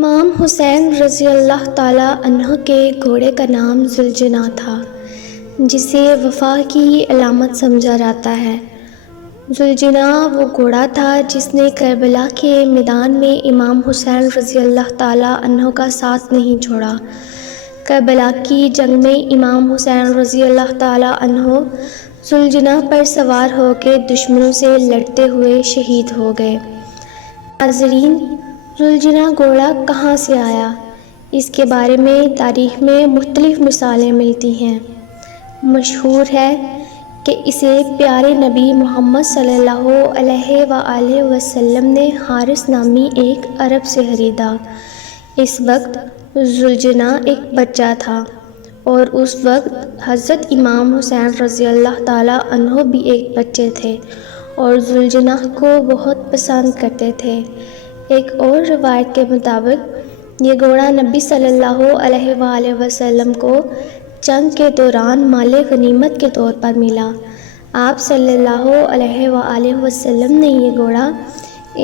امام حسین رضی اللہ تعالیٰ عنہ کے گھوڑے کا نام ذوالجناح تھا، جسے وفا کی علامت سمجھا جاتا ہے۔ ذوالجناح وہ گھوڑا تھا جس نے کربلا کے میدان میں امام حسین رضی اللہ تعالیٰ عنہ کا ساتھ نہیں چھوڑا۔ کربلا کی جنگ میں امام حسین رضی اللہ تعالیٰ عنہ ذوالجناح پر سوار ہو کے دشمنوں سے لڑتے ہوئے شہید ہو گئے۔ ناظرین، ذوالجناح گھوڑا کہاں سے آیا؟ اس کے بارے میں تاریخ میں مختلف مثالیں ملتی ہیں۔ مشہور ہے کہ اسے پیارے نبی محمد صلی اللہ علیہ وآلہ وسلم نے حارث نامی ایک عرب سے خریدا۔ اس وقت ذوالجناح ایک بچہ تھا اور اس وقت حضرت امام حسین رضی اللہ تعالیٰ عنہ بھی ایک بچے تھے اور ذوالجناح کو بہت پسند کرتے تھے۔ ایک اور روایت کے مطابق یہ گھوڑا نبی صلی اللہ علیہ وآلہ وسلم کو جنگ کے دوران مال غنیمت کے طور پر ملا۔ آپ صلی اللہ علیہ وآلہ وسلم نے یہ گھوڑا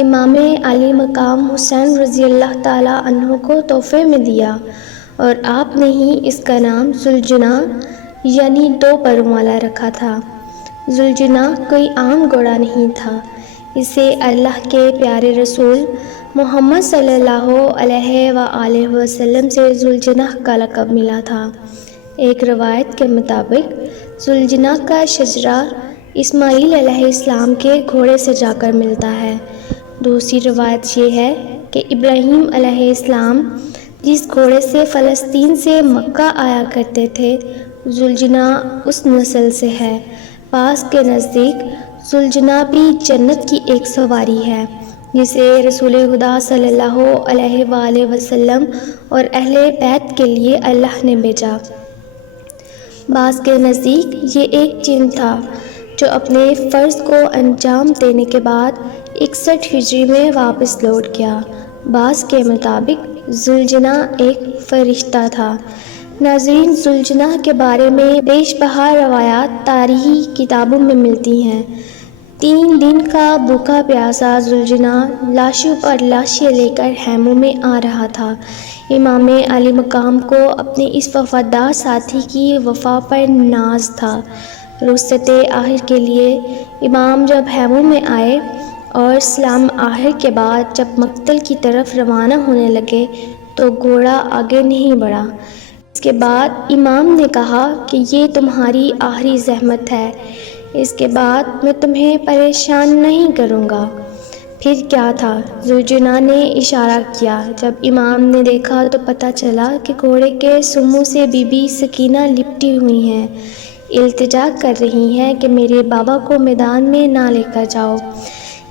امام علی مقام حسین رضی اللہ تعالیٰ عنہ کو تحفے میں دیا اور آپ نے ہی اس کا نام ذوالجناح یعنی 2 پروں والا رکھا تھا۔ ذوالجناح کوئی عام گھوڑا نہیں تھا، اسے اللہ کے پیارے رسول محمد صلی اللہ علیہ وآلہ وسلم سے ذوالجناح کا لقب ملا تھا۔ ایک روایت کے مطابق ذوالجناح کا شجرہ اسماعیل علیہ السلام کے گھوڑے سے جا کر ملتا ہے۔ دوسری روایت یہ ہے کہ ابراہیم علیہ السلام جس گھوڑے سے فلسطین سے مکہ آیا کرتے تھے، ذوالجناح اس نسل سے ہے۔ بعض کے نزدیک ذوالجناح بھی جنت کی ایک سواری ہے جسے رسول خدا صلی اللہ علیہ وآلہ وسلم اور اہل بیت کے لیے اللہ نے بھیجا۔ بعض کے نزدیک یہ ایک جن تھا جو اپنے فرض کو انجام دینے کے بعد 61 ہجری میں واپس لوٹ گیا۔ بعض کے مطابق ذوالجناح ایک فرشتہ تھا۔ ناظرین، ذوالجناح کے بارے میں بیش بہا روایات تاریخی کتابوں میں ملتی ہیں۔ 3 دن کا بھوکا پیاسا ذوالجناح لاشوں پر لاشیں لے کر خیموں میں آ رہا تھا۔ امام علی مقام کو اپنے اس وفادار ساتھی کی وفا پر ناز تھا۔ رخصت آخر کے لیے امام جب خیموں میں آئے اور سلام آخر کے بعد جب مقتل کی طرف روانہ ہونے لگے تو گھوڑا آگے نہیں بڑھا۔ اس کے بعد امام نے کہا کہ یہ تمہاری آخری زحمت ہے، اس کے بعد میں تمہیں پریشان نہیں کروں گا۔ پھر کیا تھا؟ ذوالجناح نے اشارہ کیا۔ جب امام نے دیکھا تو پتہ چلا کہ گھوڑے کے سموں سے بی بی سکینہ لپٹی ہوئی ہیں، التجا کر رہی ہیں کہ میرے بابا کو میدان میں نہ لے کر جاؤ۔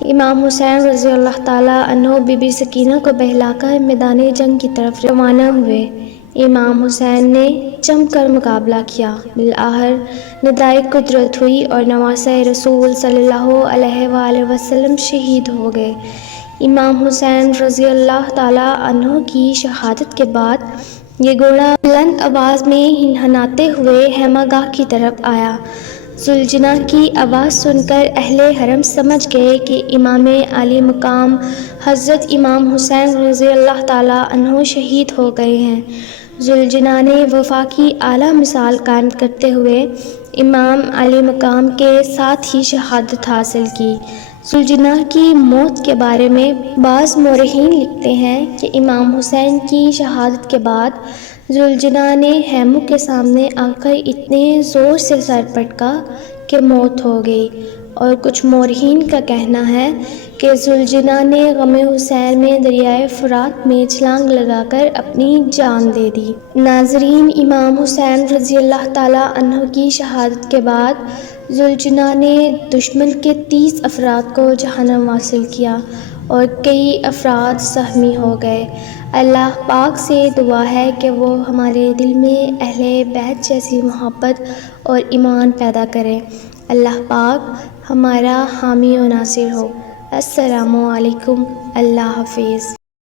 امام حسین رضی اللہ تعالیٰ عنہ بی بی سکینہ کو بہلا کر میدان جنگ کی طرف روانہ ہوئے۔ امام حسین نے جم کر مقابلہ کیا، بالآخر ندائے قدرت ہوئی اور نواسہ رسول صلی اللہ علیہ وآلہ وسلم شہید ہو گئے۔ امام حسین رضی اللہ تعالیٰ عنہ کی شہادت کے بعد یہ گھوڑا بلند آواز میں ہنہناتے ہوئے خیمہ گاہ کی طرف آیا۔ ذوالجناح کی آواز سن کر اہل حرم سمجھ گئے کہ امام علی مقام حضرت امام حسین رضی اللہ تعالیٰ عنہ شہید ہو گئے ہیں۔ ذوالجناح نے وفا کی اعلیٰ مثال قائم کرتے ہوئے امام علی مقام کے ساتھ ہی شہادت حاصل کی۔ ذوالجناح کی موت کے بارے میں بعض مورخین لکھتے ہیں کہ امام حسین کی شہادت کے بعد ذوالجناح نے خیموں کے سامنے آ کر اتنے زور سے سر پٹکا کہ موت ہو گئی، اور کچھ مورخین کا کہنا ہے کہ ذوالجناح نے غم حسین میں دریائے فرات میں چھلانگ لگا کر اپنی جان دے دی۔ ناظرین، امام حسین رضی اللہ تعالیٰ عنہ کی شہادت کے بعد ذوالجناح نے دشمن کے 30 افراد کو جہنم واصل کیا اور کئی افراد زخمی ہو گئے۔ اللہ پاک سے دعا ہے کہ وہ ہمارے دل میں اہل بیت جیسی محبت اور ایمان پیدا کرے۔ اللہ پاک ہمارا حامی و ناصر ہو۔ السلام علیکم۔ اللہ حافظ۔